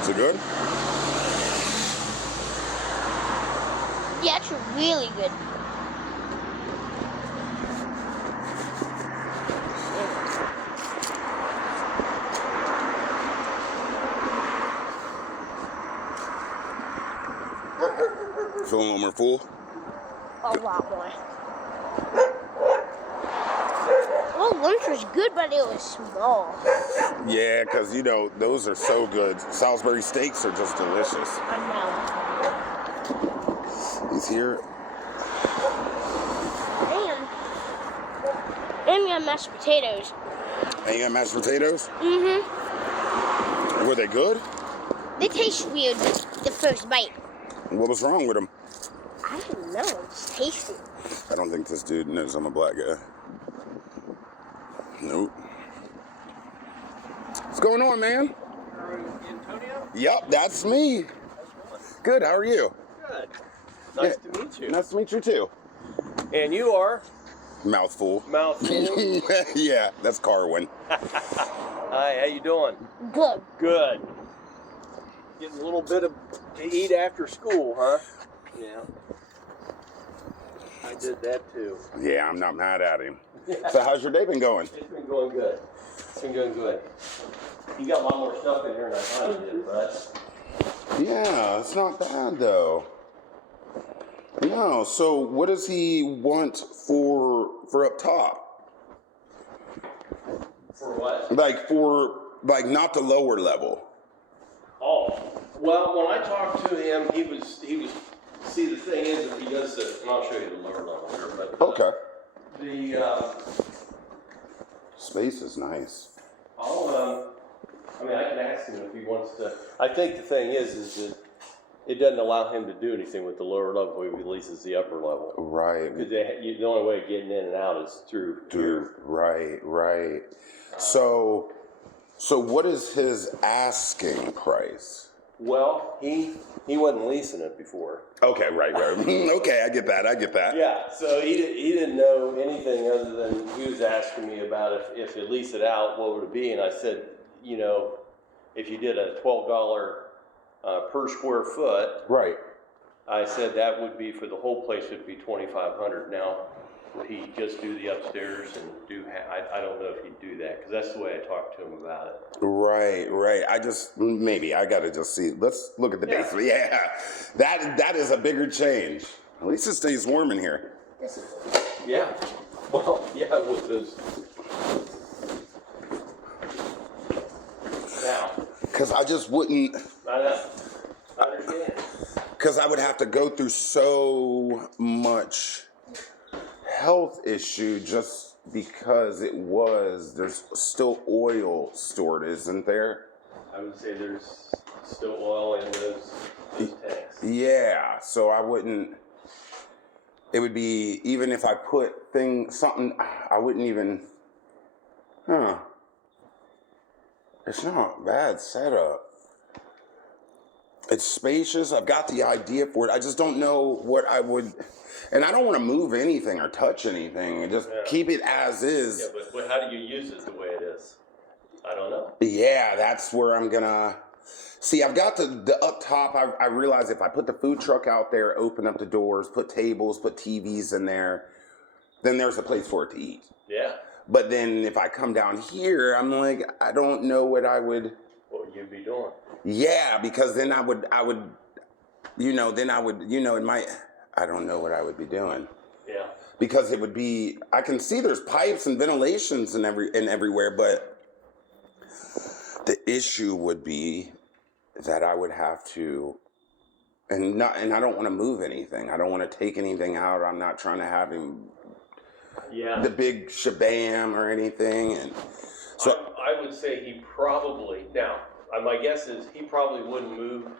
Is it good? Yeah, it's really good. Feeling a little more full? A lot more. Well, lunch was good, but it was small. Yeah, because, you know, those are so good. Salisbury steaks are just delicious. I know. He's here. And we got mashed potatoes. And you got mashed potatoes? Mm-hmm. Were they good? They taste weird the first bite. What was wrong with them? I don't know. It's tasty. I don't think this dude knows I'm a black guy. Nope. What's going on, man? Antonio? Yup, that's me. Good, how are you? Good. Nice to meet you. Nice to meet you too. And you are? Mouthful. Mouthful. Yeah, that's Carwin. Hi, how you doing? Good. Good. Getting a little bit to eat after school, huh? Yeah. I did that too. Yeah, I'm not mad at him. So how's your day been going? It's been going good. It's been going good. You got a lot more stuff in here than I thought you did, but Yeah, it's not bad though. No, so what does he want for up top? for what? Like not the lower level. Oh, well, when I talked to him, he was. See, the thing is, that he does the, and I'll show you the lower level here, but Okay. the Space is nice. I mean, I can ask him if he wants to. I think the thing is that it doesn't allow him to do anything with the lower level. He releases the upper level. Right. Because the only way of getting in and out is through here. Right. So what is his asking price? Well, he wasn't leasing it before. Okay, right. Okay, I get that. Yeah, so he didn't know anything other than he was asking me about if you lease it out, what would it be? And I said, you know, if you did a $12 per square foot, Right. I said that would be for the whole place would be $2,500. Now, would he just do the upstairs and do? I don't know if he'd do that because that's the way I talked to him about it. Right. I gotta just see. Let's look at the basement. Yeah, that is a bigger change. At least it stays warm in here. Yeah. Well, yeah, with this. Now. Because I just wouldn't. I understand. Because I would have to go through so much health issue just because there's still oil stored, isn't there? I would say there's still oil in those tanks. Yeah, so I wouldn't. It would be, even if I put something, I wouldn't even. It's not a bad setup. It's spacious. I've got the idea for it. I just don't know what I would. And I don't want to move anything or touch anything and just keep it as is. Yeah, but how do you use it the way it is? I don't know. Yeah, that's where I'm gonna. See, I've got the up top. I realize if I put the food truck out there, open up the doors, put tables, put TVs in there, then there's a place for it to eat. Yeah. But then if I come down here, I'm like, I don't know what I would. What would you be doing? Yeah, because then I would, it might. I don't know what I would be doing. Yeah. Because it would be, I can see there's pipes and ventilations and everywhere, but the issue would be that I would have to, and I don't want to move anything. I don't want to take anything out. I'm not trying to have him, the big shabam or anything. And so I would say he probably, now, my guess is he probably wouldn't move,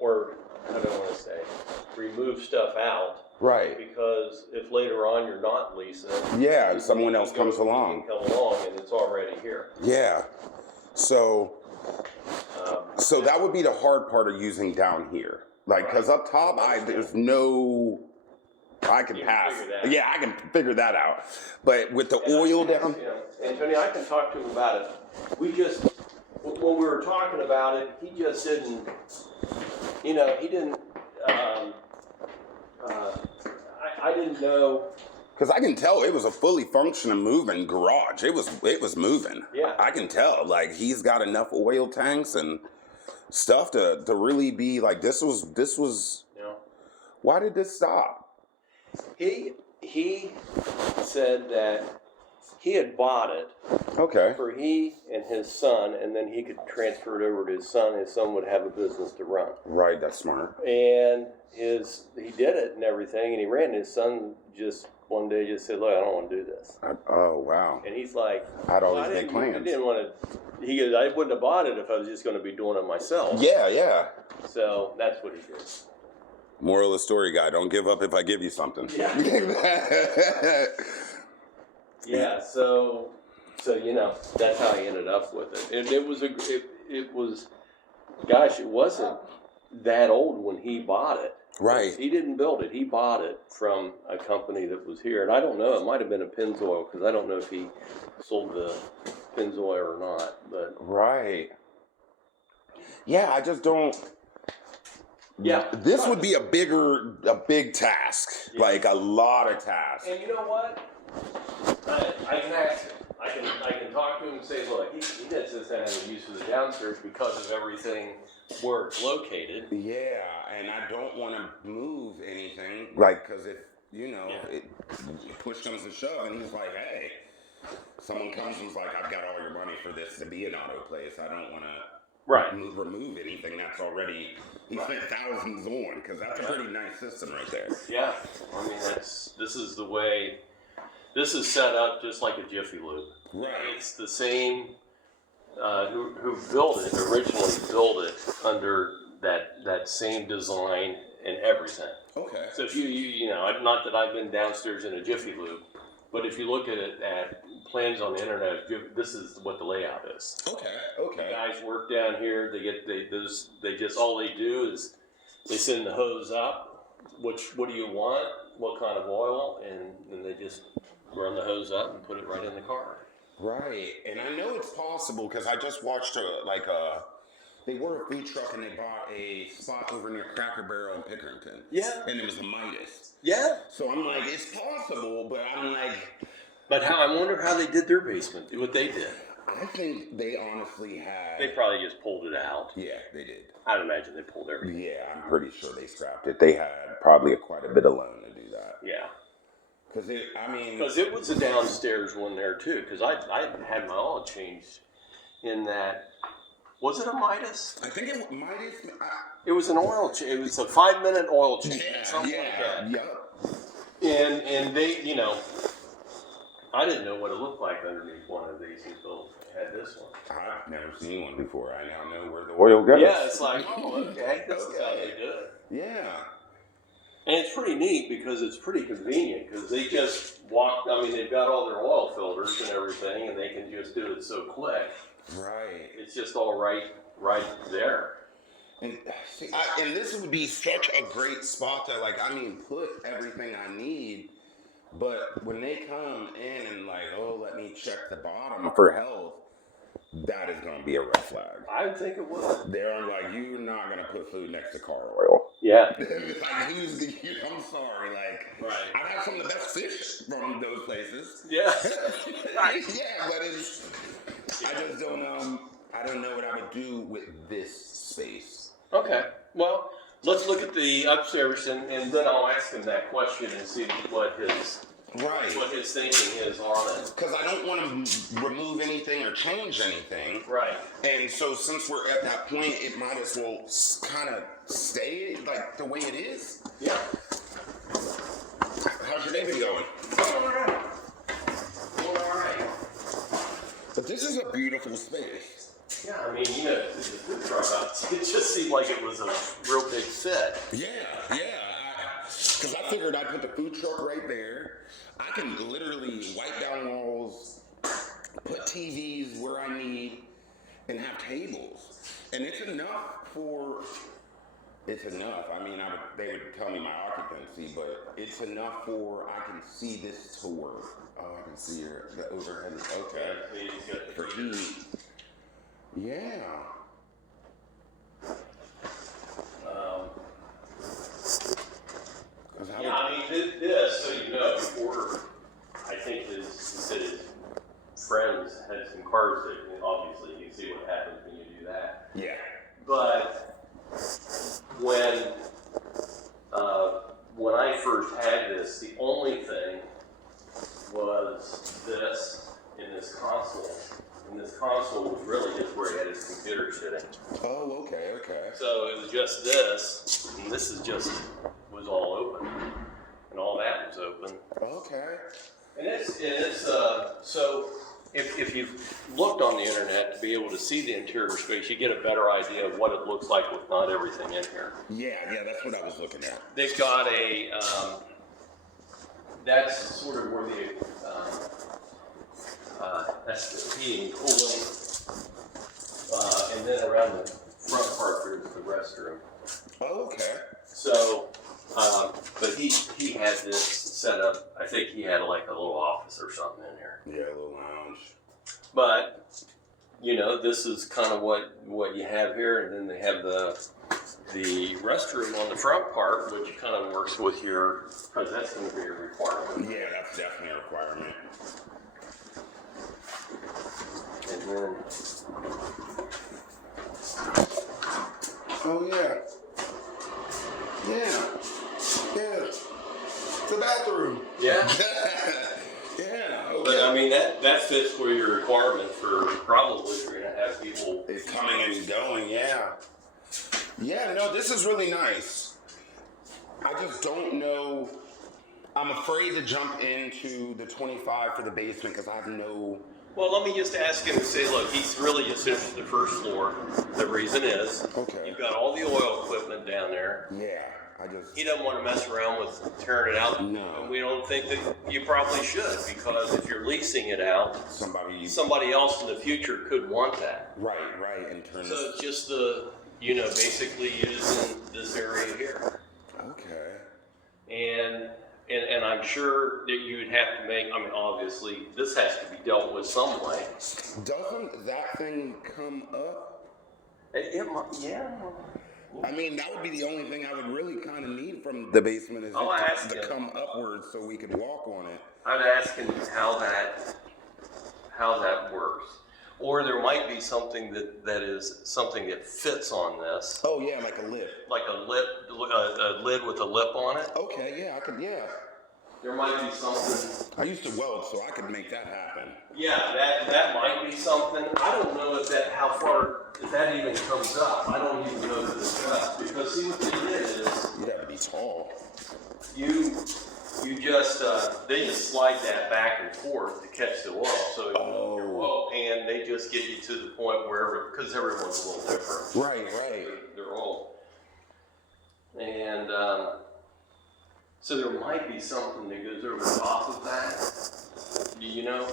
or I don't want to say, remove stuff out. Right. Because if later on you're not leasing, someone else comes along. And it's already here. Yeah. So that would be the hard part of using down here. Like, because up top, there's no, I can pass. Yeah, I can figure that out. But with the oil down. Antonio, I can talk to him about it. When we were talking talking about it. He just didn't, you know, he didn't, I didn't know. Because I can tell it was a fully functioning, moving garage. It was moving. Yeah. I can tell. Like, he's got enough oil tanks and stuff to really be like, this was. You know, Why did this stop? he said that he had bought it Okay. for he and his son, and then he could transfer it over to his son. His son would have a business to run. Right, that's smart. And he did it and everything, and he ran. His son just one day just said, "Look, I don't want to do this." Oh, wow. And he's like, I'd always "I make didn't- plans." I didn't want to. He goes, "I wouldn't have bought it if I was just going to be doing it myself." Yeah. So that's what he did. Moral of the story, guy, don't give up if I give you something. Yeah. Yeah. So you know, that's how he ended up with it. And it was, gosh, it wasn't that old when he bought it. Right. He didn't build it. He bought it from a company that was here. And I don't know, it might have been a Pennzoil, because I don't know if he sold the Pennzoil or not. But Right. Yeah, I just don't. yeah. This would be a big task. Yeah. Like a lot of tasks. And you know what? I can ask him. I can talk to him and say, look, he doesn't have the use of the downstairs because of everything where it's located. Yeah, and I don't want to move anything. Like, because if, push comes to shove, and he's like, hey, someone comes and's like, I've got all your money for this to be an auto place. I don't want to remove anything that's already, he spent thousands on, because that's a pretty nice system right there. Yeah. I mean, this is the way, this is set up just like a Jiffy Lube. Right. It's the same, who built it, originally built it under that same design and everything. Okay. So if you know, not that I've been downstairs in a Jiffy Lube, but if you look at it at plans on the internet, this is what the layout is. Okay. The guys work down here. They just all they do is they send the hose up. What do you want? What kind of oil? And they just run the hose up and put it right in the car. Right, and I know it's possible because I just watched they were a food truck and they bought a spot over near Cracker Barrel in Pickerington. Yeah. And it was a Midas. Yeah. So I'm like, it's possible, but I'm like... But I wonder how they did their basement, what they did. I think they honestly had... They probably just pulled it out. Yeah, they did. I'd imagine they pulled everything. Yeah, I'm pretty sure they scrapped it. They had probably quite a bit of loan to do that. Yeah. Because it was a downstairs one there too, because I had my oil changed in that, was it a Midas? I think it was Midas. It was an oil change, it was a 5-minute oil change, Yeah, something like that. Yep. And they, I didn't know what it looked like underneath one of these until I had this one. I've never seen one before. I now know where the oil goes. Yeah, it's like, oh, okay, this is how they do it. Yeah. And it's pretty neat because it's pretty convenient because they just walk, they've got all their oil filters and everything and they can just do it so quick. Right. It's just all right there. And see, and this would be such a great spot to put everything I need. But when they come in and let me check the bottom for health, that is going to be a red flag. I would think it would. They're like, you're not going to put food next to car oil. Yeah. It's like, I'm sorry, right. I've had some of the best fish from those places. Yeah. Yeah, but I just don't, I don't know what I would do with this space. Okay. Well, let's look at the upstairs and then I'll ask him that question and see what his thinking is on it. Because I don't want to remove anything or change anything. Right. And so since we're at that point, it might as well kind of stay the way it is. Yeah. How's your day been going? All right. But this is a beautiful space. Yeah, the food truck, it just seemed like it was a real big fit. Yeah. Because I figured I'd put the food truck right there. I can literally wipe down walls, put TVs where I need, and have tables. And it's enough. They would tell me my occupancy, but it's enough I can see this tour. Oh, I can see the overhead. Okay. For heat. Yeah. obviously you can see what happens when you do that. Yeah. But when I first had this, the only thing was this in this console. And this console was really just where he had his computer sitting. Oh, okay. So it was just this, and this is just was all open, and all that was open. Okay. And it's so if you've looked on the internet to be able to see the interior space, you get a better idea of what it looks like with not everything in here. Yeah, that's what I was looking at. They've got a that's sort of where the that's the heating, cooling, and then around the front part there's the restroom. Oh, okay. So, but he had this set up. I think he had like a little office or something in here. Yeah, a little lounge. But you know, this is kind of what you have here, and then they have the restroom on the front part, which kind of works with your, because that's going to be a requirement. Yeah, that's definitely a requirement. And then, Oh, yeah. Yeah. It's a bathroom. yeah. Yeah. Okay. But I mean, that fits for your requirement for probably if you're going to have people. It's coming and going, yeah. Yeah, no, this is really nice. I just don't know. I'm afraid to jump into the 25 for the basement because I have no. Well, let me just ask him to say, look, he's really just finished the first floor. The reason is, Okay. you've got all the oil equipment down there. Yeah, I just. He doesn't want to mess around with tearing it out. No. And we don't think that you probably should, because if you're leasing it out, somebody else in the future could want that. Right, in terms So it's just basically using this area here. Okay. And I'm sure that you would have to make, I mean, obviously, this has to be dealt with some way. Doesn't that thing come up? Yeah. I mean, that would be the only thing I would really kind of need from the basement is I'll ask to him. come upwards so we could walk on it. I'd ask him how that works. Or there might be something that is something that fits on this. Oh yeah, like a lid. Like a lid with a lip on it. Okay, yeah, I could, yeah. There might be something. I used to weld, so I could make that happen. Yeah, that might be something. I don't know if that even comes up. I don't even know to discuss, because see what they did is You'd have to be tall. you just they just slide that back and forth to catch the oil. So your oil pan, they just get you to the point where, because everyone's a little different. Right. They're all. And so there might be something that goes over the top of that. Do you know?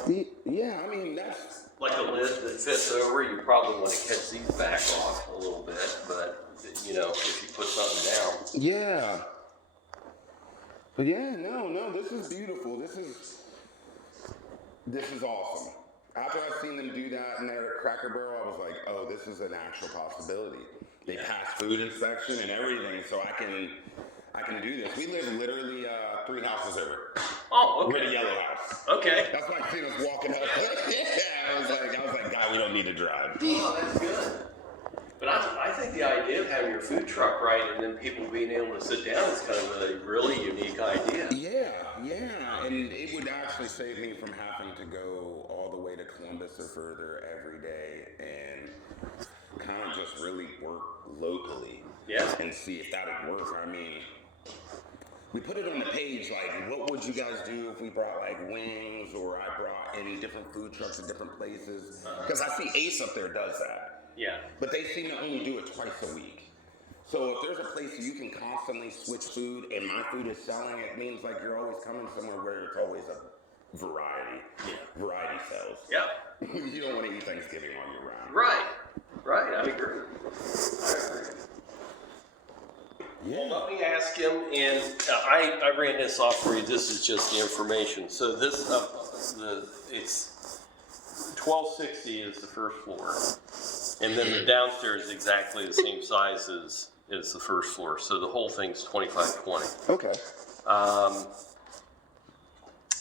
Yeah, I mean, that's... Like a lid that fits over, you probably want to catch these back off a little bit, but if you put something down. Yeah. But yeah, no, this is beautiful. This is awesome. After I've seen them do that in their Cracker Barrel, I was like, oh, this is an actual possibility. They pass food inspection and everything, so I can do this. We live literally 3 houses over. Oh, okay. We're the yellow house. Okay. That's why I seen us walking up. Yeah, I was like, God, we don't need to drive. Oh, that's good. But I think the idea of having your food truck right and then people being able to sit down is kind of a really unique idea. Yeah, and it would actually save me from having to go all the way to Columbus or further every day and kind of just really work locally. Yeah. And see if that would work. I mean, we put it on the page, like, what would you guys do if we brought, like, wings, or I brought any different food trucks at different places? Because I see Ace up there does that. Yeah. But they seem to only do it twice a week. So if there's a place that you can constantly switch food and my food is selling, it means, like, you're always coming somewhere where it's always a variety. Yeah. Variety sells. Yeah. You don't want to eat Thanksgiving all year round. Right, I agree. Yeah. Well, let me ask him, and I ran this off for you. This is just the information. So this, it's 1260 is the first floor, and then the downstairs is exactly the same size as the first floor. So the whole thing's 2520. Okay.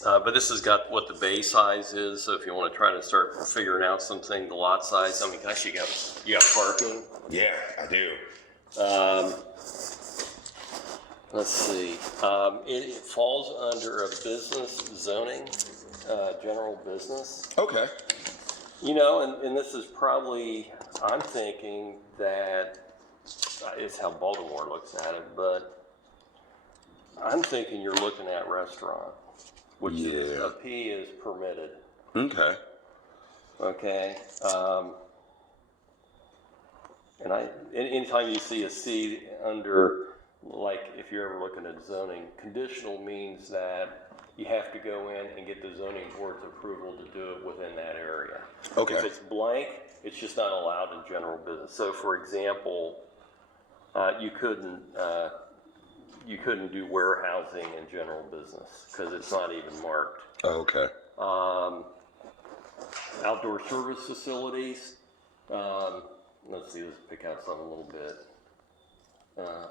But this has got what the bay size is, so if you want to try to start figuring out something, the lot size, I mean, gosh, you got parking. Yeah, I do. Let's see, it falls under a business zoning, general business. Okay. You know, and this is probably, I'm thinking that it's how Baltimore looks at it, but I'm thinking you're looking at restaurant, which is, a P is permitted. Okay. Okay. And anytime you see a C under, like if you're ever looking at zoning, conditional means that you have to go in and get the zoning board's approval to do it within that area. Okay. If it's blank, it's just not allowed in general business. So for example, you couldn't do warehousing in general business because it's not even marked. Okay. Outdoor service facilities, let's see, let's pick out something a little bit.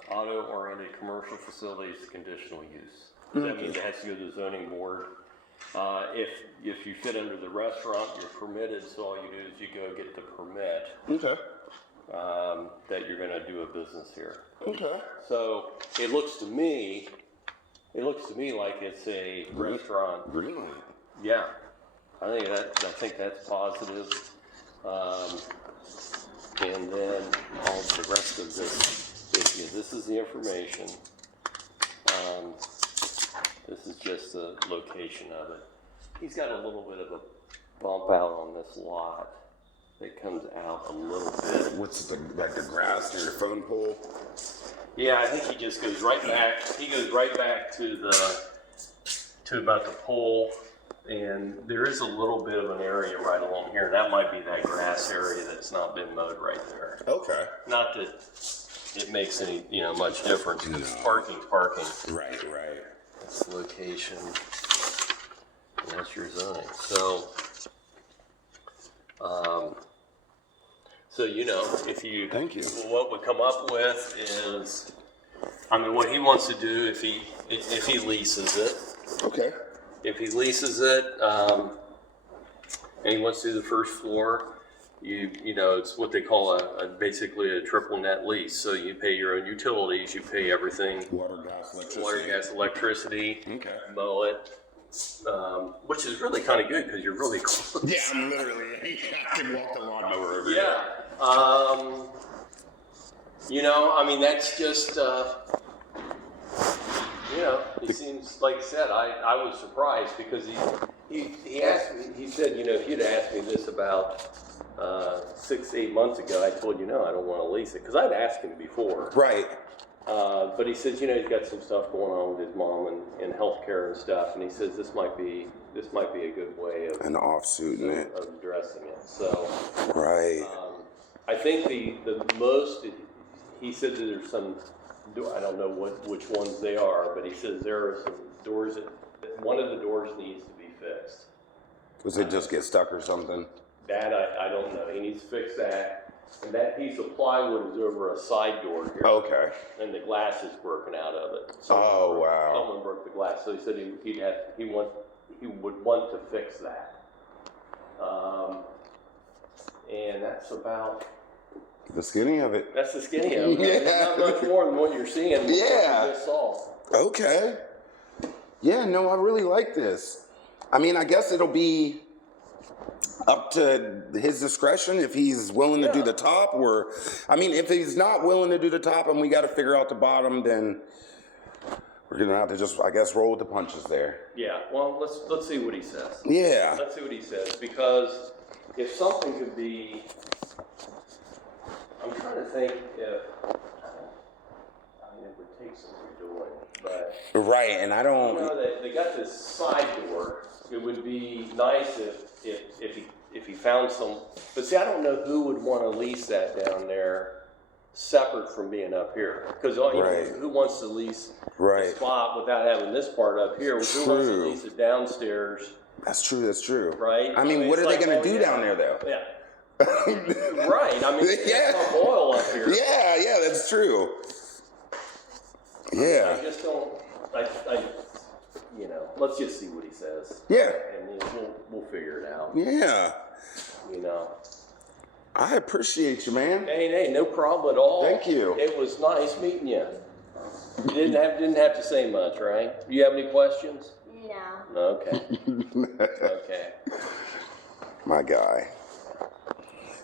Auto-oriented commercial facilities, conditional use. That means it has to go to the zoning board. If you fit under the restaurant, you're permitted, so all you do is you go get the permit Okay. that you're gonna do a business here. Okay. So it looks to me like it's a restaurant. Really? Yeah, I think that's positive. And then all the rest of this is the information. This is just the location of it. He's got a little bit of a bump out on this lot that comes out a little bit. What's like the grass near your phone pole? Yeah, I think he just goes right back. He goes right back to about the pole, and there is a little bit of an area right along here. That might be that grass area that's not been mowed right there. Okay. Not that it makes any much difference because parking's parking. Right. That's the location. And that's your zoning. So, if you, Thank you. what we come up with is, what he wants to do if he leases it. Okay. If he leases it, and he wants to do the first floor, it's what they call basically a triple net lease. So you pay your own utilities, you pay everything. Water, gas, electricity. Okay. Mow it, which is really kind of good because you're really close. Yeah, I'm literally, I can walk the lawnmower over here. Yeah. That's just, it seems, like I said, I was surprised because he asked me, he said, if you'd asked me this about 6-8 months ago, I told you, no, I don't want to lease it. Because I'd asked him before. Right. But he says, he's got some stuff going on with his mom and healthcare and stuff. And he says, this might be a good way of An offsuit in it. of addressing it. So, Right. I think the most, he said that there's some, I don't know which ones they are, but he says there are some doors that one of the doors needs to be fixed. Does it just get stuck or something? That I don't know. He needs to fix that. And that piece of plywood is over a side door here. Okay. And the glass is broken out of it. Wow. Someone broke the glass. So he said he would want to fix that. And that's about The skinny of it. That's the skinny of it. Yeah. It's not much more than what you're seeing. Yeah. What you just saw. Okay. Yeah, no, I really like this. I guess it'll be up to his discretion if he's willing to do the top, or if he's not willing to do the top and we got to figure out the bottom, then we're gonna have to just, I guess, roll with the punches there. Yeah. Well, let's see what he says. Yeah. Let's see what he says, because if something could be, I'm trying to think if it would take some redoing, but Right, and I don't. they got this side door. It would be nice if he found some, but see, I don't know who would want to lease that down there separate from being up here, because Right. who wants to lease Right. a spot without having this part up here? Who wants to True. lease it downstairs? That's true. Right? What it's are they like, gonna oh, do yeah. down there, though? Yeah. Right. Yeah. Pump oil up here. Yeah, that's true. Yeah. I just don't. you know, let's just see what he says. Yeah. And then we'll figure it out. Yeah. You know. I appreciate you, man. Hey, no problem at all. Thank you. It was nice meeting you. You didn't have to say much, right? Do you have any questions? No. Okay. Okay. My guy.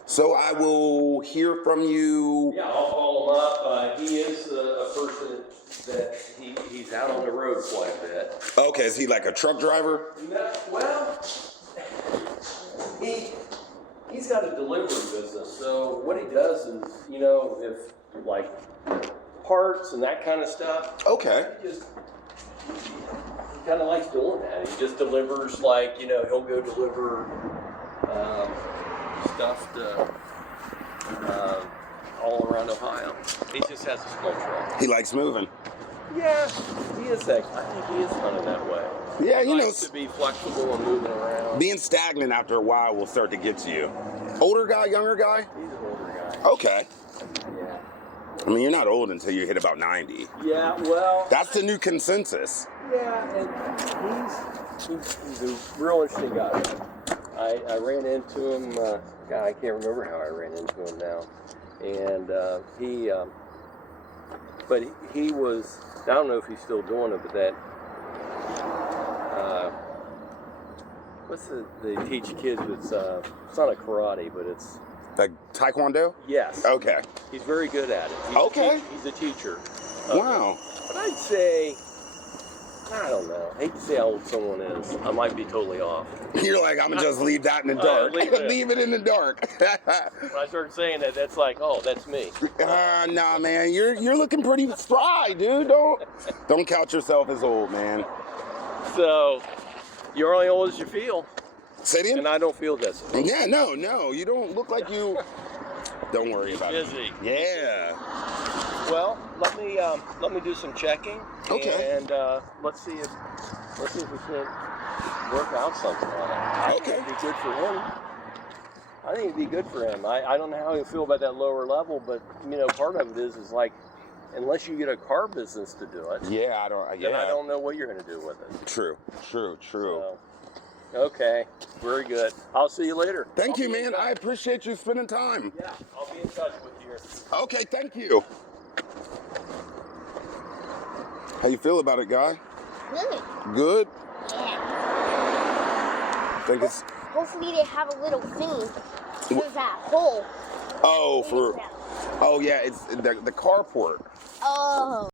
So I will hear from you. Yeah, I'll call him up. He is a person that he's out on the road quite a bit. Okay, is he like a truck driver? No, well, he's got a delivery business. So what he does is, you know, if like parts and that kind of stuff. Okay. He kind of likes doing that. He just delivers, like, you know, he'll go deliver stuff to all around Ohio. He just has a small truck. He likes moving. Yeah, he is that. I think he is kind of that way. Yeah, He you know, likes to be flexible and moving around. being stagnant after a while will start to get to you. Older guy, younger guy? He's an older guy. Okay. Yeah. I mean, you're not old until you hit about 90. Yeah, well. That's the new consensus. Yeah, and he's a real interesting guy. I ran into him, God, I can't remember how I ran into him now. And he was, I don't know if he's still doing it, but that, they teach kids, it's not a karate, but it's. Like Taekwondo? Yes. Okay. He's very good at it. He's a teacher. Wow. But I'd say, I don't know. I hate to say how old someone is. I might be totally off. You're like, I'm gonna just leave that in the dark. leave it. it in the dark. When I started saying that, that's like, oh, that's me. Nah, man, you're looking pretty spry, dude. Don't count yourself as old, man. So, you're only old as you feel. Say it again? And I don't feel this. Yeah, no, you don't look like you. Don't worry about Busy. it. Yeah. Well, let me do some checking. Okay. And let's see if we can work out something on it. I think it'd be good for him. I think it'd be good for him. I don't know how he'll feel about that lower level, but you know, part of it is like, unless you get a car business to do it. Yeah, Then I don't know what you're going to do with it. True. So, okay, very good. I'll see you later. Thank you, man. I appreciate you spending time. Yeah, I'll be in touch with you. Okay, thank you. How you feel about it, guy? Good. Good? Yeah. Think it's Hopefully they have a little thing. There's that hole. oh yeah, it's the carport. Oh.